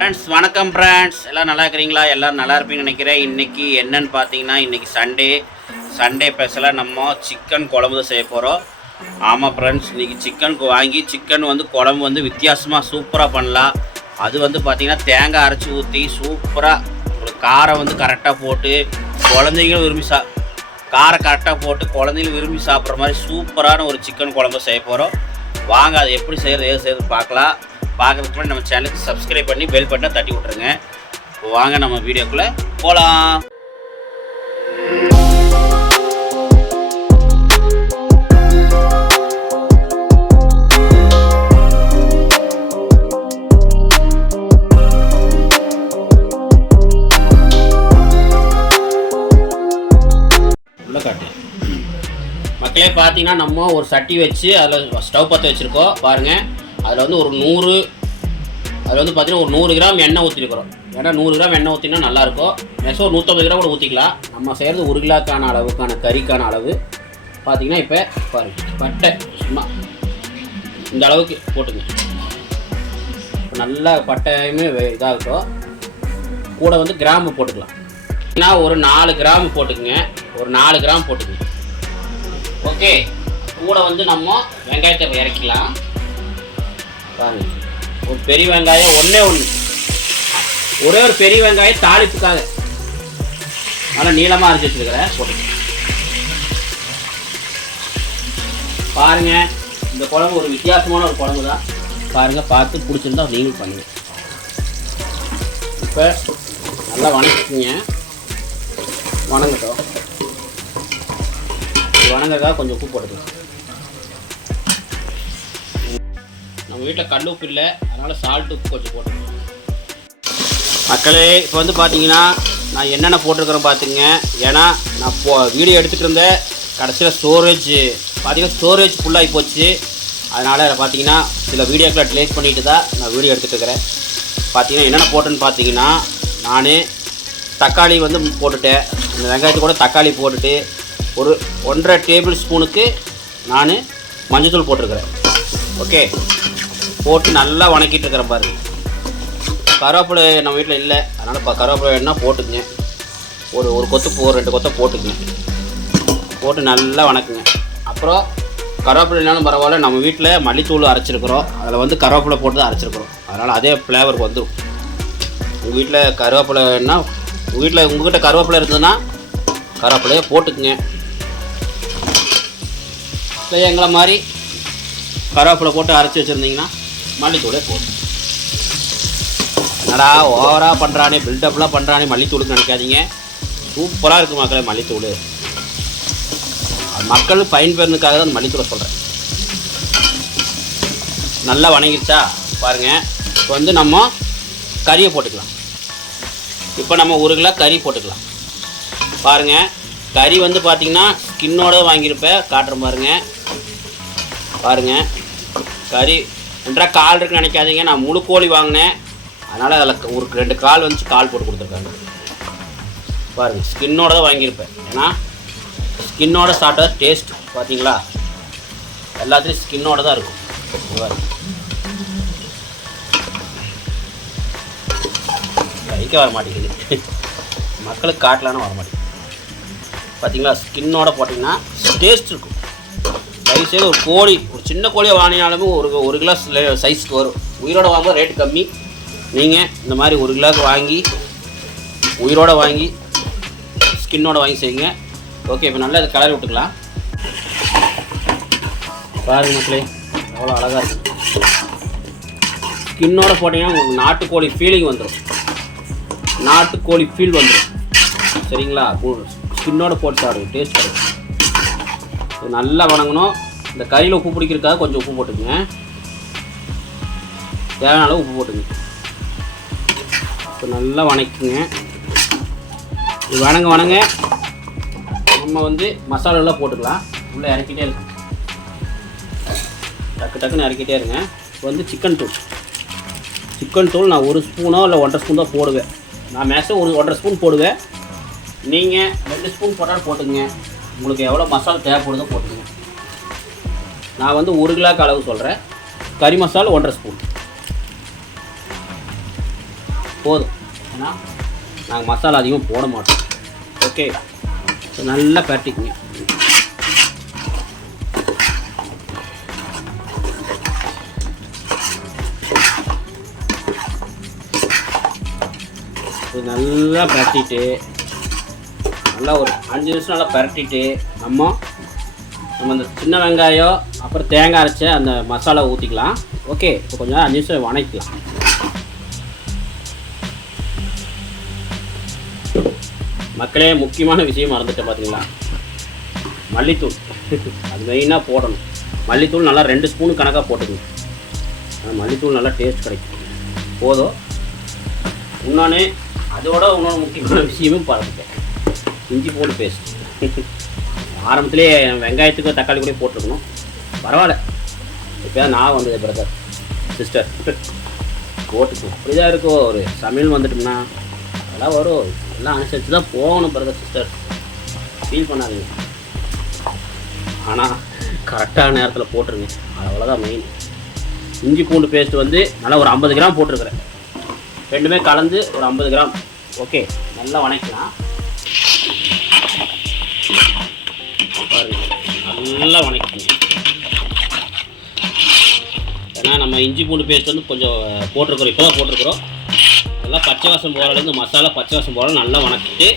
Friends வணக்கம் friends எல்லாம் நல்லா இருக்கிறீங்களா? எல்லாம் நல்லா இருப்பீங்கன்னு நினைக்கிறேன். இன்றைக்கி என்னன்னு பார்த்தீங்கன்னா இன்றைக்கி சண்டே சண்டே ஸ்பெஷலாக நம்ம சிக்கன் குழம்பு தான் செய்ய போகிறோம் ஆமாம் ஃப்ரெண்ட்ஸ் இன்றைக்கி சிக்கன் வாங்கி சிக்கன் வந்து குழம்பு வந்து வித்தியாசமாக சூப்பராக பண்ணலாம். அது வந்து பார்த்திங்கன்னா தேங்காய் அரைச்சி ஊற்றி சூப்பராக ஒரு காரம் வந்து கரெக்டாக போட்டு குழந்தைங்களும் விரும்பி சா காரம் கரெக்டாக போட்டு குழந்தைங்களும் விரும்பி சாப்பிட்ற மாதிரி சூப்பரான ஒரு சிக்கன் குழம்பு செய்ய போகிறோம் வாங்க அது எப்படி செய்கிறது ஏது செய்யறது பார்க்கலாம். பார்க்குறதுக்கு முன்னாடி நம்ம சேனலுக்கு சப்ஸ்கிரைப் பண்ணி பெல் பட்டனை தட்டி விட்ருங்க இப்போ வாங்க நம்ம வீடியோக்குள்ளே போகலாம் மக்களே பார்த்தீங்கன்னா நம்ம ஒரு சட்டி வச்சு அதில் ஸ்டவ் பற்ற வச்சுருக்கோம். பாருங்கள் அதில் வந்து ஒரு நூறு அதில் வந்து பார்த்தீங்கன்னா ஒரு நூறு கிராம் எண்ணெய் ஊற்றிருக்கிறோம் ஏன்னா நூறு கிராம் எண்ணெய் ஊற்றினா நல்லாயிருக்கும். நெக்ஸ்ட் ஒரு நூற்றம்பது கிராம் கூட ஊற்றிக்கலாம் நம்ம செய்கிறது ஒரு கிலோக்கான அளவுக்கான கறிக்கான அளவு. பார்த்தீங்கன்னா இப்போ பாருங்க பட்டை சும்மா இந்த அளவுக்கு போட்டுங்க நல்லா பட்டையுமே இதாக இருக்கும். கூட வந்து கிராம்பு போட்டுக்கலாம். ஏன்னா ஒரு நாலு கிராம் போட்டுக்குங்க. ஒரு நாலு கிராம் போட்டுக்குங்க. ஓகே கூட வந்து நம்ம வெங்காயத்தை இறக்கிக்கலாம் பாருங்க ஒரு பெரிய வெங்காயம் ஒன்றே ஒன்று ஒரே ஒரு பெரிய வெங்காயம் தாளிப்புக்காக. நல்லா நீளமாக அரைச்சி வச்சுருக்கிறேன். போட்டு பாருங்க இந்த குழம்பு ஒரு வித்தியாசமான ஒரு குழம்பு தான் பாருங்க பார்த்து பிடிச்சிருந்தா நீங்களும் பண்ணுங்க. இப்போ நல்லா வணக்கிங்க வணங்கட்டும். இது கொஞ்சம் உப்பு போட்டுக்கலாம். நம்ம வீட்டில் கல் உப்பு இல்லை அதனால் சால்ட் உப்பு கொஞ்சம் போட்டுக்கலாம் மக்களே இப்போ வந்து பார்த்தீங்கன்னா நான் என்னென்ன போட்டிருக்கிறேன் பார்த்துங்க ஏன்னா நான் போ வீடியோ எடுத்துகிட்டு இருந்த கடைசியில் ஸ்டோரேஜ் பார்த்தீங்கன்னா ஸ்டோரேஜ் ஃபுல்லாகி போச்சு. அதனால் பார்த்தீங்கன்னா சில வீடியோக்களை டிலேஸ் பண்ணிட்டு தான் நான் வீடியோ எடுத்துகிட்டு இருக்கிறேன். பார்த்தீங்கன்னா என்னென்ன போட்டேன்னு பார்த்தீங்கன்னா நான் தக்காளி வந்து போட்டுட்டேன். இந்த வெங்காயத்து கூட தக்காளி போட்டுட்டு ஒரு ஒன்றரை டேபிள் ஸ்பூனுக்கு நான் மஞ்சத்தூள் போட்டிருக்கிறேன். ஓகே? போட்டு நல்லா வணக்கிட்டு இருக்கிறேன் பாருங்க கருவேப்பிலை நம்ம வீட்டில் இல்லை. அதனால் இப்போ கருவேப்பிலை வேணுன்னா போட்டுக்குங்க. ஒரு ஒரு கொத்து போ ரெண்டு கொத்தை போட்டுக்குங்க. போட்டு நல்லா வணக்குங்க. அப்புறம் கருவேப்பிலை இல்லைனாலும் பரவாயில்ல நம்ம வீட்டில் மல்லித்தூள் அரைச்சிருக்கிறோம். அதில் வந்து கருவேப்பிலை போட்டு தான் அரைச்சிருக்கிறோம். அதனால் அதே ஃப்ளேவர் வந்துடும் உங்கள் வீட்டில் கருவேப்பிலை வேணுன்னா உங்கள் வீட்டில் உங்கள்கிட்ட கருவேப்பிலை இருந்ததுன்னா கருவேப்பிலையை போட்டுக்குங்க. இல்லை எங்களை மாதிரி கருவேப்பிலை போட்டு அரைச்சி வச்சுருந்தீங்கன்னா மல்லித்தூளே போதும். என்னடா ஓவராக பண்ணுறானே பில்டப்லாம் பண்ணுறானே மல்லித்தூளுக்கு நினைக்காதீங்க. சூப்பராக இருக்குது மக்களே மல்லித்தூள். மக்கள் பயன்பெறனுக்காக தான் அந்த மல்லித்தூளை சொல்கிறேன் நல்லா வணங்கிருச்சா பாருங்கள் இப்போ வந்து நம்ம கறியை போட்டுக்கலாம். இப்போ நம்ம ஒரு கிலோ கறி போட்டுக்கலாம். பாருங்கள் கறி வந்து பார்த்திங்கன்னா ஸ்கின்னோட வாங்கியிருப்பேன். காட்டுறேன் பாருங்கள் பாருங்கள் கறி ரெண்டரை கால் இருக்குன்னு நினைக்காதீங்க. நான் முழு கோழி வாங்கினேன். அதனால் அதில் ஒரு ரெண்டு கால் வந்து கால் போட்டு கொடுத்துருக்காங்க. பாருங்கள் ஸ்கின்னோட தான் வாங்கியிருப்பேன். ஏன்னா ஸ்கின்னோட சாப்பிட்டா டேஸ்ட் பார்த்தீங்களா எல்லாத்துலேயும் ஸ்கின்னோட தான் இருக்கும். இங்க வர மாட்டேங்குது. மக்களுக்கு காட்டலான்னு வர மாட்டேங்குது. பார்த்தீங்களா ஸ்கின்னோட போட்டிங்கன்னா டேஸ்ட் இருக்கும். தயவுசெய்து ஒரு கோழி ஒரு சின்ன கோழியை வாங்கினாலுமே ஒரு ஒரு கிலோ சைஸ்க்கு வரும். உயிரோட வாங்க ரேட் கம்மி. நீங்கள் இந்த மாதிரி ஒரு கிலோக்கு வாங்கி உயிரோட வாங்கி ஸ்கின்னோட வாங்கி செய்யுங்க. ஓகே இப்போ நல்லா இது கலரி விட்டுக்கலாம். பாருங்க மக்களே எவ்வளோ அழகாக இருக்கு. ஸ்கின்னோட போட்டிங்கன்னா உங்களுக்கு நாட்டுக்கோழி ஃபீலிங் வந்துடும் நாட்டுக்கோழி ஃபீல் வந்துடும் சரிங்களா? ஸ்கின்னோட போட்டு சாப்பிடுங்க டேஸ்ட் கிடைக்கும். நல்லா வணங்கணும். இந்த கறியில் உப்பு பிடிக்கிறதுக்காக கொஞ்சம் உப்பு போட்டுக்கங்க. தேவையான அளவு உப்பு போட்டுங்க இப்போ நல்லா வணக்குங்க. இது வணங்க வணங்க. நம்ம வந்து மசாலாலாம் போட்டுக்கலாம். உள்ளே இறக்கிட்டே இருக்கும் டக்கு டக்குன்னு இறக்கிட்டே இருங்க. இப்போ வந்து சிக்கன் தூள். சிக்கன் தூள் நான் ஒரு ஸ்பூனோ இல்லை ஒன்றரை ஸ்பூன் தான் போடுவேன். நான் மேக்ஸிமம் ஒரு ஒன்றரை ஸ்பூன் போடுவேன். நீங்கள் ரெண்டு ஸ்பூன் போட்டாலும் போட்டுங்க உங்களுக்கு எவ்வளோ மசாலா தேவைப்படுதோ போட்டுங்க நான் வந்து ஒரு கிலோக்கு அளவு சொல்கிறேன் கறி மசாலா ஒன்றரை ஸ்பூன். போதும். ஏன்னா நாங்கள் மசாலா அதிகமாக போட மாட்டோம். ஓகே? நல்லா பரட்டிக்குங்க. நல்லா பரட்டிட்டு நல்லா ஒரு அஞ்சு நிமிஷம் நல்லா பரட்டிட்டு நம்ம நம்ம அந்த சின்ன வெங்காயம் அப்புறம் தேங்காய் அரைச்ச அந்த மசாலா ஊற்றிக்கலாம் ஓகே இப்போ கொஞ்சம் அஞ்சு நிமிஷம் வணக்கலாம் மக்களே முக்கியமான விஷயம் மறந்துட்டேன் பார்த்தீங்களா மல்லித்தூள். அது மெயினாக போடணும். மல்லித்தூள் நல்லா ரெண்டு ஸ்பூன் கணக்காக போட்டுக்கணும். மல்லித்தூள் நல்லா டேஸ்ட் கிடைக்கும். போதும். இன்னொன்று அதோட இன்னொன்று முக்கியமான விஷயமும் பார்த்துட்டேன் இஞ்சி பூண்டு பேஸ்ட் ஆரம்பத்துலேயே வெங்காயத்துக்கு தக்காளி கூட போட்டிருக்கணும். பரவாயில்ல. இப்போ நான் வந்தது பிரதர் சிஸ்டர் போட்டுக்கும் அப்படிதான் இருக்கும் ஒரு சமையல் வந்துட்டோம்னா அதெல்லாம் வரும். எல்லாம் அனுசரித்து தான் போகணும் பிரதர் சிஸ்டர் ஃபீல் பண்ணாதீங்க. ஆனால் கரெக்டான நேரத்தில் போட்டுருங்க. அவ்வளோதான் மெயின் இஞ்சி பூண்டு பேஸ்ட் வந்து நல்லா ஒரு ஐம்பது கிராம் போட்டிருக்கிறேன். ரெண்டுமே கலந்து ஒரு ஐம்பது கிராம். ஓகே நல்லா வணக்கலாம் நல்லா வணக்கிங்க ஏன்னா நம்ம இஞ்சி பூண்டு பேஸ்ட் வந்து கொஞ்சம் போட்டிருக்கிறோம். இப்போ தான் போட்டிருக்கிறோம். நல்லா பச்சை வாசம் போகிறதுலேருந்து மசாலா பச்சை வாசம் போகிற நல்லா வணக்கிட்டு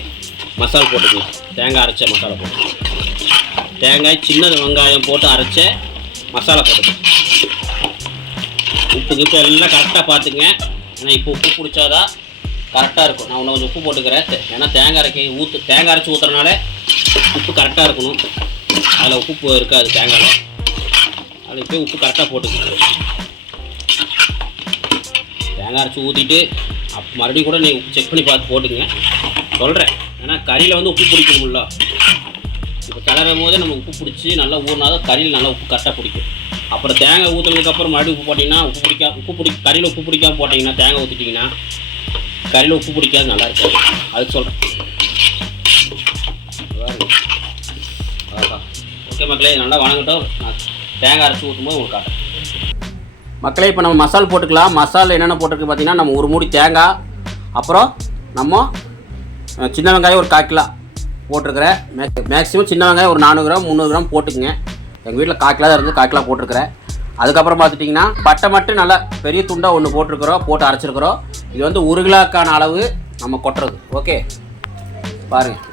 மசாலா போட்டுக்கலாம் தேங்காய் அரைச்ச மசாலா போட்டு தேங்காய் சின்ன வெங்காயம் போட்டு அரைச்ச மசாலா போட்டுக்கலாம் உப்பு கிப்பு எல்லாம் கரெக்டாக பார்த்துங்க. ஏன்னா இப்போ உப்பு பிடிச்சாதான் கரெக்டாக இருக்கும். நான் உன்னை கொஞ்சம் உப்பு போட்டுக்கிறேன். ஏன்னா தேங்காய் அரைக்க ஊற்று தேங்காய் அரைச்சி ஊற்றுறனால உப்பு கரெக்டாக இருக்கணும். அதில் உப்பு இருக்காது தேங்காயில். அதில் போய் உப்பு கரெக்டாக போட்டுக்கிட்டு தேங்காய் அரைச்சி ஊற்றிட்டு அப் மறுபடியும் கூட நீங்கள் உப்பு செக் பண்ணி பார்த்து போட்டுங்க சொல்கிறேன் ஏன்னா கறியில் வந்து உப்பு பிடிக்கணும்ல. இப்போ கிளறும் போதே நம்ம உப்பு பிடிச்சி நல்லா ஊறினாதான் கறியில் நல்லா உப்பு கரெக்டாக பிடிக்கும். அப்புறம் தேங்காய் ஊற்றுனதுக்கப்புறம் மறுபடியும் உப்பு போட்டிங்கன்னா உப்பு பிடிக்கா உப்பு பிடி கறியில் உப்பு பிடிக்காம போட்டிங்கன்னா தேங்காய் ஊற்றிட்டிங்கன்னா கறியில் உப்பு பிடிக்காது நல்லா இருக்காது. அதுக்கு சொல்கிறேன் ஓகே மக்களே நல்லா வணங்கட்டும். நான் தேங்காய் அரைச்சி ஊற்றும்போது உங்களுக்கு காட்டுறேன். மக்களே இப்போ நம்ம மசால் போட்டுக்கலாம். மசாலா என்னென்ன போட்டிருக்கு பார்த்தீங்கன்னா நம்ம ஒரு மூடி தேங்காய் அப்புறம் நம்ம சின்ன வெங்காயம் ஒரு கால் கிலோ போட்டிருக்கிறேன். மேக் மேக்ஸிமம் சின்ன வெங்காயம் ஒரு நானூறு கிராம் முந்நூறு கிராம் போட்டுக்குங்க. எங்கள் வீட்டில் கால் கிலோ தான் இருந்து கால் கிலோ போட்டிருக்கிறேன். அதுக்கப்புறம் பார்த்துட்டிங்கன்னா பட்டை மட்டும் நல்லா பெரிய துண்டாக ஒன்று போட்டிருக்கிறோம் போட்டு அரைச்சிருக்கிறோம். இது வந்து ஒரு கிலோக்கான அளவு நம்ம கொட்டுறது. ஓகே பாருங்கள்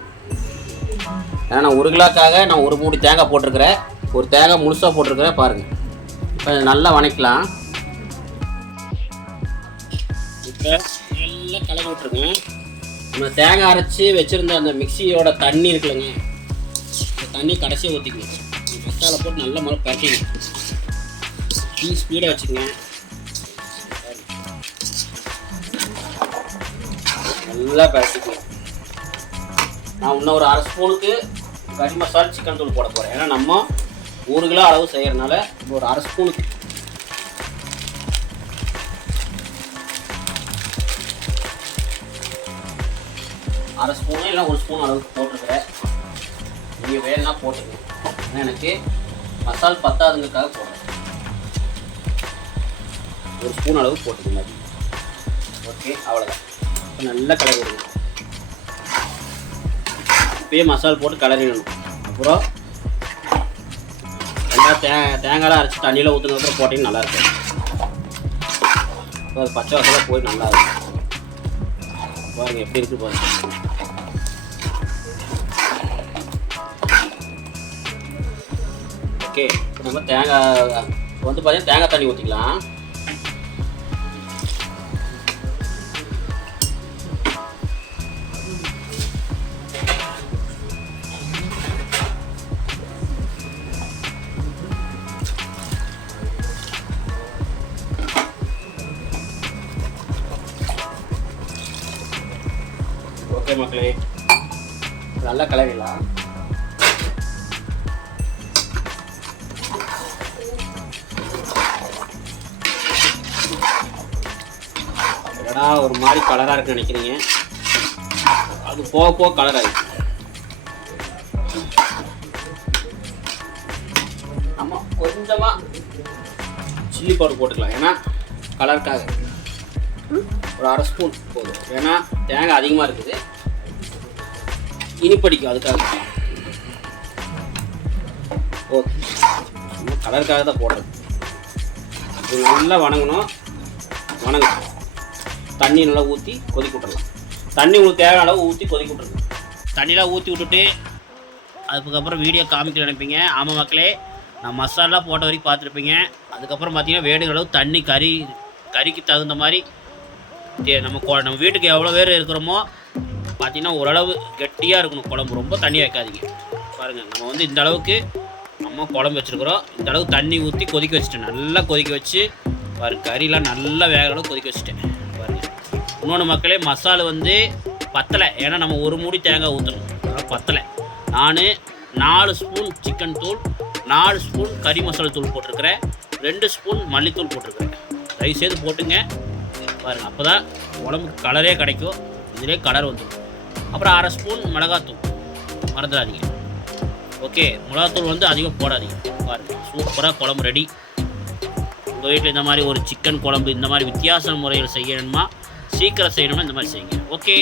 ஏன்னா நான் ஒரு கிலோக்காக நான் ஒரு மூடி தேங்காய் போட்டிருக்கிறேன். ஒரு தேங்காய் முழுசாக போட்டிருக்கிறேன் பாருங்கள் இப்போ இதை நல்லா வணக்கலாம் இப்போ நல்லா கலக்கி விட்ருங்க நம்ம தேங்காய் அரைச்சி வச்சுருந்த அந்த மிக்சியோட தண்ணி இருக்குல்லங்க இந்த தண்ணி கடைசியாக ஊற்றிக்கணும் மசாலா போட்டு நல்ல முதல்ல பரட்டிங்க டீ ஸ்பீடாக வச்சுக்கங்க. நல்லா பரட்டிக்கணும். நான் இன்னும் ஒரு அரை ஸ்பூனுக்கு கறி மசாலா சிக்கன் தூள் போட போகிறேன் ஏன்னா நம்ம ஒரு கிலோ அளவு செய்கிறனால ஒரு அரை ஸ்பூனுக்கு. அரை ஸ்பூனு இல்லை ஒரு ஸ்பூன் அளவுக்கு போட்டிருக்கிறேன் நீங்கள் வேணும்னா போட்டுக்கணும் ஏன்னா எனக்கு மசால் பத்தாதுங்கிறதுக்காக போடுறேன். ஒரு ஸ்பூன் அளவு போட்டுக்கோங்க ஓகே அவ்வளோதான் நல்லா கலரி விடுங்க. இப்பயே மசால் போட்டு கிளறிடணும். அப்புறம் ரெண்டாவது தே தேங்காய்லாம் அரைச்சி தண்ணியில் ஊற்றுனதுக்கப்புறம் போட்டிங்கன்னா நல்லாயிருக்கும். அது பச்சை வாசலாம் போய் நல்லா இருக்கும் பாருங்கள் எப்படி இருக்கு பாருங்க. ஓகே இப்போ நம்ம தேங்காய் இப்போ வந்து பார்த்தீங்கன்னா தேங்காய் தண்ணி ஊற்றிக்கலாம் நல்லா கலரிடலாம். என்னடா ஒரு மாதிரி கலராக இருக்குன்னு நினைக்கிறீங்க? அது போக போக கலர் ஆகிடுச்சு ஆமாம் கொஞ்சமாக சில்லி பவுடர் போட்டுக்கலாம். ஏன்னா கலருக்காக ஒரு அரை ஸ்பூன் போதும். ஏன்னா தேங்காய் அதிகமாக இருக்குது. இனிப்படிக்கும் அதுக்காக. ஓகே கலருக்காக தான் போடுறது. இது நல்லா வணங்கணும். வணங்கணும் தண்ணி நல்லா ஊற்றி கொதிக்க விட்டுடலாம் தண்ணி உங்களுக்கு தேவையான அளவு ஊற்றி கொதிக்க விட்டுருங்க தண்ணியெலாம் ஊற்றி விட்டுட்டு அதுக்கப்புறம் வீடியோ காமிக்க நினைப்பீங்க. ஆமாம் மக்களே நான் மசாலா போட்ட வரைக்கும் பார்த்துருப்பீங்க. அதுக்கப்புறம் பார்த்தீங்கன்னா வேணுங்கிற அளவு தண்ணி கறி கறிக்கு தகுந்த மாதிரி நம்ம கொ- நம்ம வீட்டுக்கு எவ்வளோ பேர் இருக்கிறோமோ பார்த்தீங்கன்னா ஓரளவு கெட்டியாக இருக்கணும் குழம்பு. ரொம்ப தண்ணி வைக்காதீங்க. பாருங்கள் நம்ம வந்து இந்த அளவுக்கு நம்ம குழம்பு வச்சுருக்குறோம். இந்த அளவுக்கு தண்ணி ஊற்றி கொதிக்க வச்சுட்டேன். நல்லா கொதிக்க வச்சு பாருங்க கறிலாம் நல்லா வேக அளவு கொதிக்க வச்சுட்டேன். பாருங்கள் இன்னொன்று மக்களே மசாலா வந்து பத்தலை. ஏன்னா நம்ம ஒரு மூடி தேங்காய் ஊற்றணும் அதனால் பத்தலை. நான் நாலு ஸ்பூன் சிக்கன் தூள் நாலு ஸ்பூன் கறி மசாலா தூள் போட்டிருக்கிறேன். ரெண்டு ஸ்பூன் மல்லித்தூள் போட்டிருக்கிறேன். தயவு செய்து போட்டுங்க. பாருங்கள் அப்போ தான் உடம்புக்கு கலரே கிடைக்கும். இதிலே கலர் வந்துடும் அப்புறம் அரை ஸ்பூன் மிளகாத்தூள். மறந்துடாதீங்க. ஓகே மிளகாத்தூள் வந்து அதிகம் போடாதீங்க. பாருங்கள் சூப்பராக குழம்பு ரெடி உங்கள் வீட்டில் இந்த மாதிரி ஒரு சிக்கன் குழம்பு இந்த மாதிரி வித்தியாச முறையில் செய்யணுமா? சீக்கிரம் செய்யணும்னா இந்த மாதிரி செய்யுங்க. ஓகே.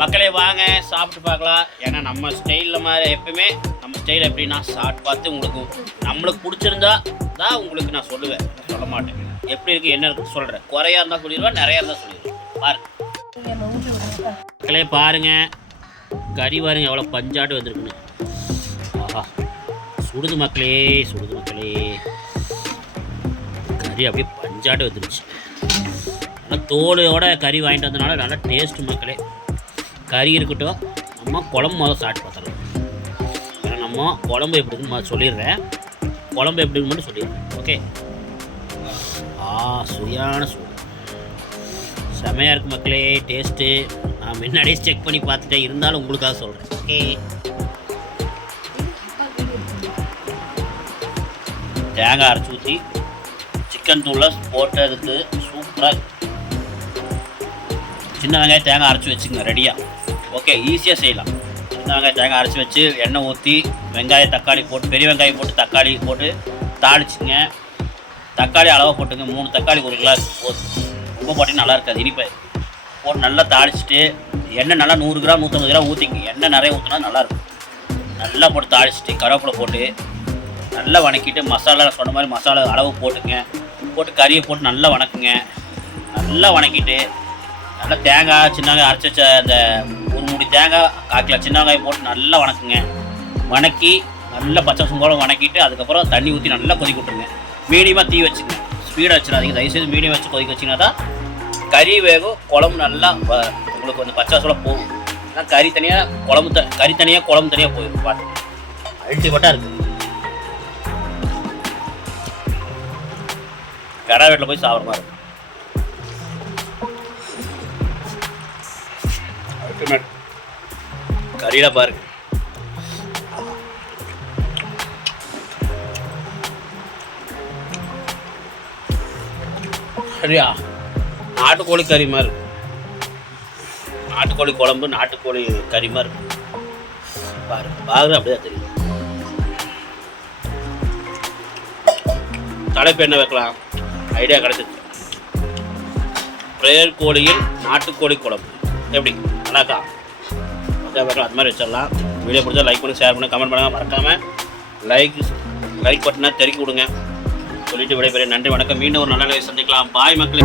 மக்களே வாங்க சாப்பிட்டு பார்க்கலாம். ஏன்னா நம்ம ஸ்டைலில் மாதிரி எப்பவுமே நம்ம ஸ்டைல் எப்படின்னா சாப்பிட்டு பார்த்து உங்களுக்கு நம்மளுக்கு பிடிச்சிருந்தா தான் உங்களுக்கு நான் சொல்லுவேன். சொல்ல மாட்டேன். எப்படி இருக்குது என்ன இருக்குன்னு சொல்கிறேன் குறையா இருந்தால் சொல்லிடுவேன் நிறையா இருந்தால் சொல்லிடுவேன். பாருங்க. மக்களே பாருங்க. கறி பாருங்க எவ்வளோ பஞ்சாட்டு வந்திருக்குன்னு. ஆஹா. சுடுது மக்களே சுடுது மக்களே. கறி அப்படியே பஞ்சாட்டு வந்துருச்சு. நல்லா தோலோட கறி வாங்கிட்டு வந்தனால நல்லா டேஸ்ட் மக்களே. கறி இருக்கட்டும் நம்ம குழம்பு முதல்ல சாப்பிட்டு பார்த்துடலாம். ஏன்னா நம்ம குழம்பு எப்படி இருக்குன்னு சொல்லிடுறேன். குழம்பு எப்படி இருக்குன்னு மட்டும் சொல்லிடுறேன். ஓகே? ஆ சுவையான சூடு. செமையாக இருக்கு மக்களே டேஸ்ட்டு நான் முன்னாடியே செக் பண்ணி பார்த்துட்டேன். இருந்தாலும் உங்களுக்காக சொல்கிறேன் ஓகே தேங்காய் அரைச்சி ஊற்றி சிக்கன் தூளில் எடுத்து சூப்பராக சின்ன வெங்காயம் தேங்காய் அரைச்சி வச்சுக்கங்க ரெடியாக ஓகே ஈஸியாக செய்யலாம். சின்ன வெங்காயம் தேங்காய் அரைச்சி வச்சு எண்ணெய் ஊற்றி வெங்காயம் தக்காளி போட்டு பெரிய வெங்காயம் போட்டு தக்காளி போட்டு தாளிச்சுங்க. தக்காளி அளவாக போட்டுங்க. மூணு தக்காளி ஒரு கிலோ போதும். ரொம்ப போட்டிங்கன்னா நல்லா இருக்காது. இனிப்பை போட்டு நல்லா தாளிச்சிட்டு எண்ணெய் நல்லா நூறு கிராம் நூற்றம்பது கிராம் ஊற்றிங்க எண்ணெய் நிறைய ஊற்றினா நல்லாயிருக்கும். நல்லா போட்டு தாளிச்சிட்டு கருவேப்பிலை போட்டு நல்லா வணக்கிட்டு மசாலா சொன்ன மாதிரி மசாலா அளவு போட்டுங்க. போட்டு கறியை போட்டு நல்லா வணக்குங்க. நல்லா வணக்கிட்டு நல்லா தேங்காய் சின்ன அரைச்சி வச்ச அந்த ஒரு மூடி தேங்காய் காக்கில் சின்ன வெங்காயம் போட்டு நல்லா வணக்குங்க. வணக்கி நல்லா பச்சை சுங்கோலம் வணக்கிட்டு அதுக்கப்புறம் தண்ணி ஊற்றி நல்லா கொதிக்க விட்டுருங்க. மீடியமாக தீ வச்சுங்க ஸ்பீடாக வச்சிடாதீங்க. தயவுசெய்து மீடியம் வச்சு கொதிக்க வச்சிங்கன்னா தான் கறி வேகும் குழம்பு நல்லா உங்களுக்கு வந்து பச்சை சொல்ல போகும். ஏன்னா கறி தனியாக குழம்பு த கறி தனியாக குழம்பு தனியாக போயிடும் பார்த்து அல்டிமேட்டாக இருக்குது கடை வீட்டில் போய் சாப்பிட்ற மாதிரி இருக்கும். அல்டிமேட் கறியில் பாருங்க. சரியா? நாட்டுக்கோழி கறி மாதிரி இருக்கும் நாட்டுக்கோழி குழம்பு நாட்டுக்கோழி கறி மாதிரி இருக்கும் பாரு பாரு அப்படியே தெரியும் தலைப்பு என்ன வைக்கலாம்? ஐடியா கிடைச்சிச்சு பிரேயர் கோழியில் நாட்டுக்கோழி குழம்பு. எப்படி? நல்லாக்கா அதே வைக்கலாம் அது மாதிரி வச்சிடலாம். வீடியோ பிடிச்சா லைக் பண்ணி ஷேர் பண்ணி கமெண்ட் பண்ணுங்கள் மறக்காமல் லைக் லைக் பட்டனை தெரிவிக்க விடுங்க சொல்லிட்டு விடைபெற நன்றி வணக்கம். மீண்டும் ஒரு நல்ல நிலையை சந்திக்கலாம். பாய் மக்களே.